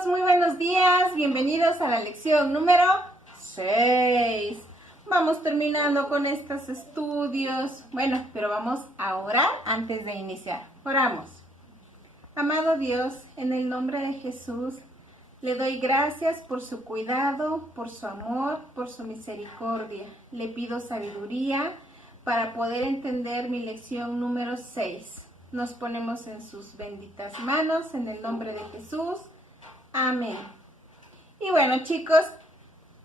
chicos, muy buenos días, bienvenidos a la lección número 6. Vamos terminando con estos estudios. Bueno, pero vamos a orar antes de iniciar. Oramos. Amado Dios, en el nombre de Jesús, le doy gracias por su cuidado, por su amor, por su misericordia. Le pido sabiduría para poder entender mi lección número 6. Nos ponemos en sus benditas manos, en el nombre de Jesús. Amén. Y bueno, chicos,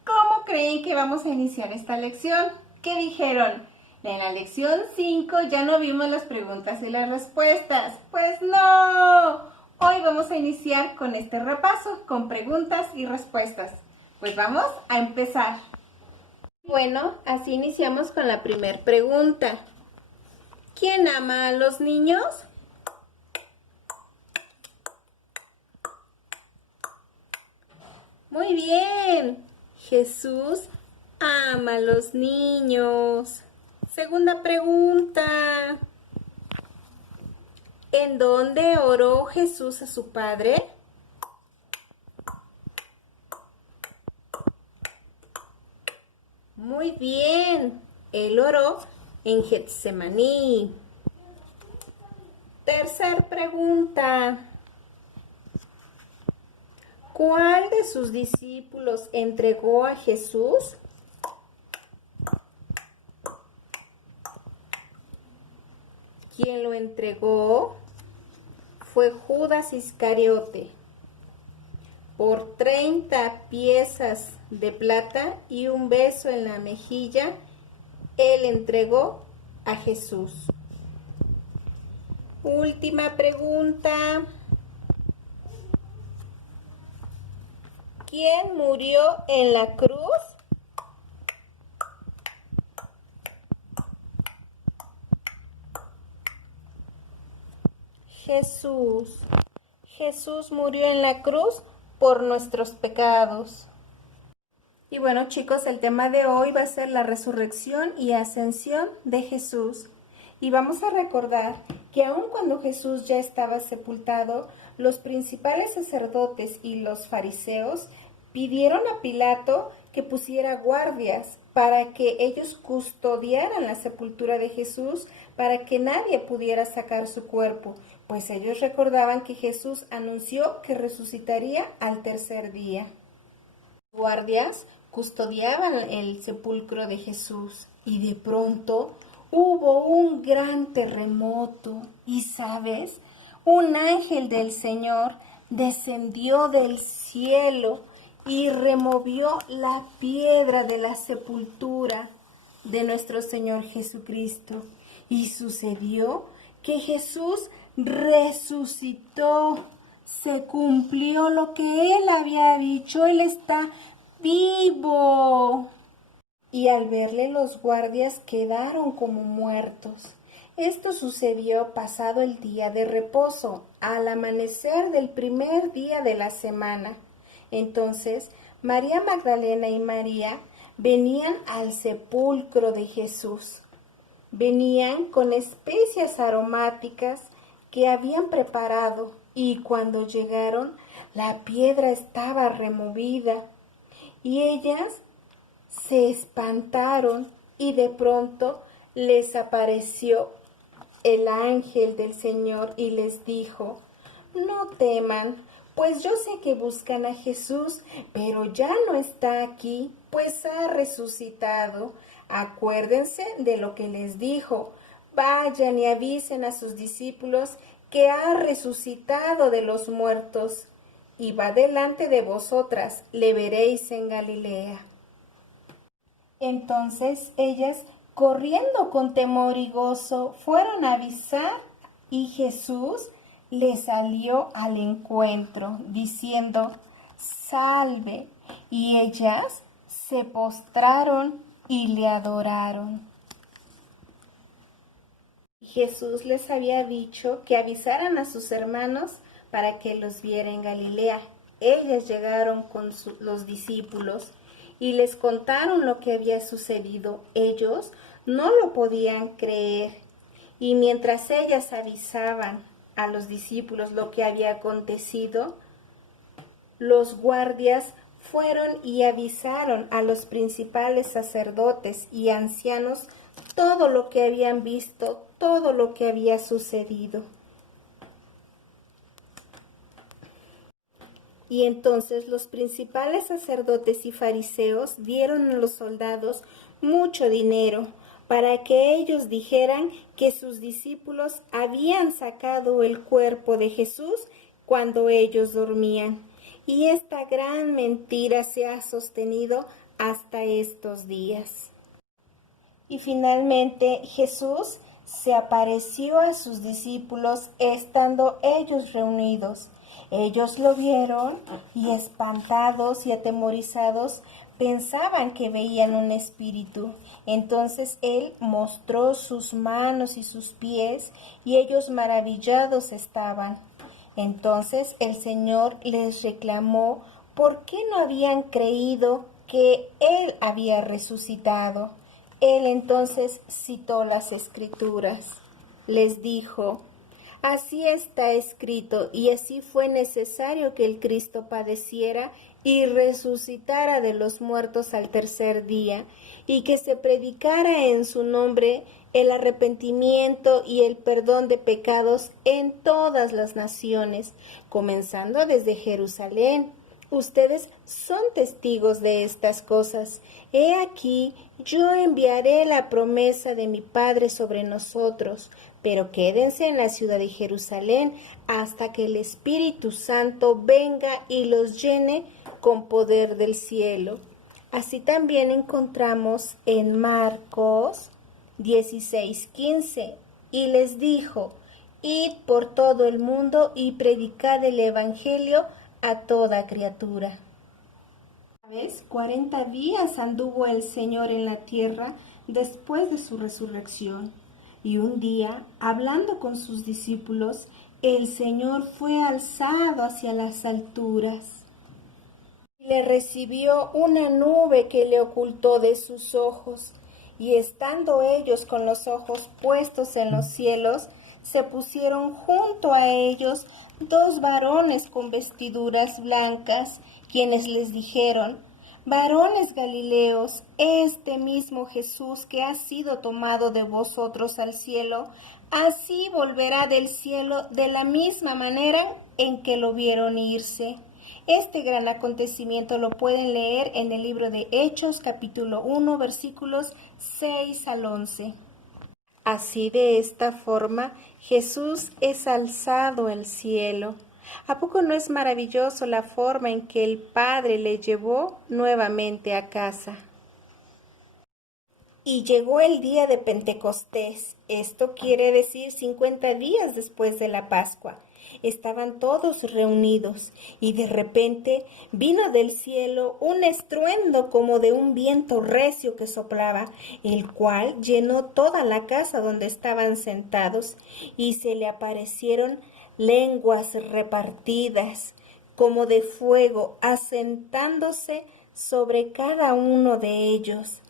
¿cómo creen que vamos a iniciar esta lección? ¿Qué dijeron? En la lección 5 ya no vimos las preguntas y las respuestas. Pues no. Hoy vamos a iniciar con este repaso, con preguntas y respuestas. Pues vamos a empezar. Bueno, así iniciamos con la primera pregunta. ¿Quién ama a los niños? Muy bien. Jesús ama a los niños. Segunda pregunta. ¿En dónde oró Jesús a su Padre? Muy bien. Él oró en Getsemaní. Tercer pregunta. ¿Cuál de sus discípulos entregó a Jesús? Quien lo entregó fue Judas Iscariote. Por 30 piezas de plata y un beso en la mejilla, él entregó a Jesús. Última pregunta. ¿Quién murió en la cruz? Jesús. Jesús murió en la cruz por nuestros pecados. Y bueno, chicos, el tema de hoy va a ser la resurrección y ascensión de Jesús. Y vamos a recordar que aun cuando Jesús ya estaba sepultado, los principales sacerdotes y los fariseos pidieron a Pilato que pusiera guardias para que ellos custodiaran la sepultura de Jesús, para que nadie pudiera sacar su cuerpo, pues ellos recordaban que Jesús anunció que resucitaría al tercer día. Los guardias custodiaban el sepulcro de Jesús y de pronto hubo un gran terremoto y, ¿sabes? Un ángel del Señor descendió del cielo y removió la piedra de la sepultura de nuestro Señor Jesucristo. Y sucedió que Jesús resucitó. Se cumplió lo que Él había dicho. Él está vivo. Y al verle, los guardias quedaron como muertos. Esto sucedió pasado el día de reposo, al amanecer del primer día de la semana. Entonces, María Magdalena y María venían al sepulcro de Jesús. Venían con especias aromáticas que habían preparado, y cuando llegaron, la piedra estaba removida. Y ellas se espantaron, y de pronto les apareció el ángel del Señor y les dijo: no teman, pues yo sé que buscan a Jesús, pero ya no está aquí, pues ha resucitado. Acuérdense de lo que les dijo. Vayan y avisen a sus discípulos que ha resucitado de los muertos, y va delante de vosotras, le veréis en Galilea. Entonces ellas, corriendo con temor y gozo, fueron a avisar, y Jesús les salió al encuentro, diciendo: salve. Y ellas se postraron y le adoraron. Jesús les había dicho que avisaran a sus hermanos para que los viera en Galilea. Ellas llegaron con los discípulos y les contaron lo que había sucedido. Ellos no lo podían creer. Y mientras ellas avisaban a los discípulos lo que había acontecido, Los guardias fueron y avisaron a los principales sacerdotes y ancianos todo lo que habían visto, todo lo que había sucedido. Y entonces los principales sacerdotes y fariseos dieron a los soldados mucho dinero para que ellos dijeran que sus discípulos habían sacado el cuerpo de Jesús cuando ellos dormían. Y esta gran mentira se ha sostenido hasta estos días. Y finalmente Jesús se apareció a sus discípulos estando ellos reunidos. Ellos lo vieron y espantados y atemorizados pensaban que veían un espíritu. Entonces él mostró sus manos y sus pies y ellos maravillados estaban. Entonces el Señor les reclamó por qué no habían creído que él había resucitado. Él entonces citó las Escrituras. Les dijo: así está escrito, y así fue necesario que el Cristo padeciera y resucitara de los muertos al tercer día, y que se predicara en su nombre el arrepentimiento y el perdón de pecados en todas las naciones, comenzando desde Jerusalén. Ustedes son testigos de estas cosas. He aquí, yo enviaré la promesa de mi Padre sobre nosotros, pero quédense en la ciudad de Jerusalén hasta que el Espíritu Santo venga y los llene con poder del cielo. Así también encontramos en Marcos 16:15, y les dijo: id por todo el mundo y predicad el Evangelio a toda criatura. 40 días anduvo el Señor en la tierra después de su resurrección. Y un día, hablando con sus discípulos, el Señor fue alzado hacia las alturas. Le recibió una nube que le ocultó de sus ojos, y estando ellos con los ojos puestos en los cielos, se pusieron junto a ellos 2 varones con vestiduras blancas, quienes les dijeron: varones Galileos, este mismo Jesús que ha sido tomado de vosotros al cielo, así volverá del cielo de la misma manera en que lo vieron irse. Este gran acontecimiento lo pueden leer en el libro de Hechos, capítulo 1, versículos 6 al 11. Así, de esta forma, Jesús es alzado al cielo. ¿A poco no es maravilloso la forma en que el Padre le llevó nuevamente a casa? Y llegó el día de Pentecostés. Esto quiere decir 50 días después de la Pascua. Estaban todos reunidos y de repente vino del cielo un estruendo como de un viento recio que soplaba, el cual llenó toda la casa donde estaban sentados, y se le aparecieron lenguas repartidas como de fuego, asentándose sobre cada uno de ellos.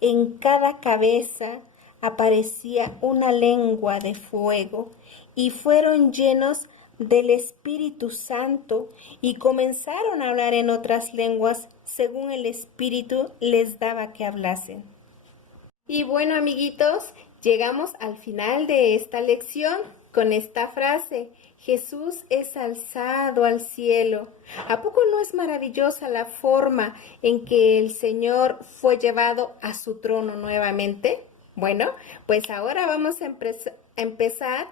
En cada cabeza aparecía una lengua de fuego, y fueron llenos del Espíritu Santo y comenzaron a hablar en otras lenguas según el Espíritu les daba que hablasen. Y bueno, amiguitos, llegamos al final de esta lección con esta frase: Jesús es alzado al cielo. ¿A poco no es maravillosa la forma en que el Señor fue llevado a su trono nuevamente? Bueno, pues ahora vamos a empezar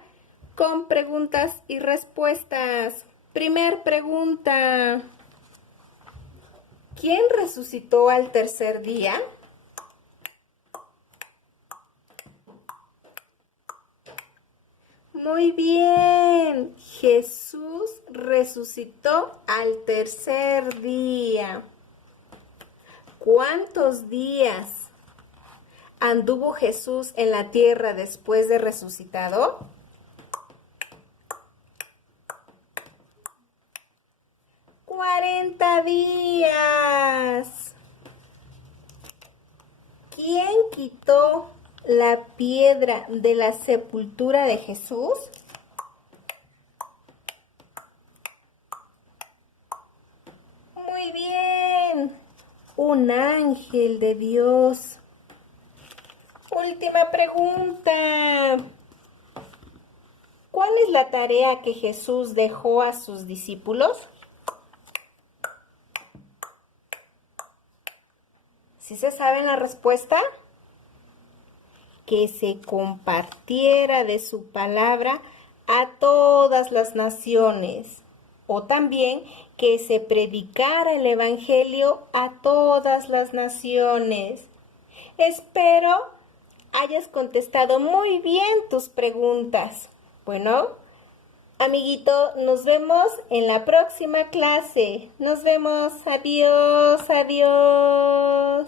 con preguntas y respuestas. Primer pregunta: ¿quién resucitó al tercer día? Muy bien, Jesús resucitó al tercer día. ¿Cuántos días anduvo Jesús en la tierra después de resucitado? 40 días. ¿Quién quitó la piedra de la sepultura de Jesús? Muy bien. Un ángel de Dios. Última pregunta. ¿Cuál es la tarea que Jesús dejó a sus discípulos? ¿Sí se sabe la respuesta? Que se compartiera de su palabra a todas las naciones, o también que se predicara el Evangelio a todas las naciones. Espero hayas contestado muy bien tus preguntas. Bueno, amiguito, nos vemos en la próxima clase. Nos vemos. Adiós, adiós.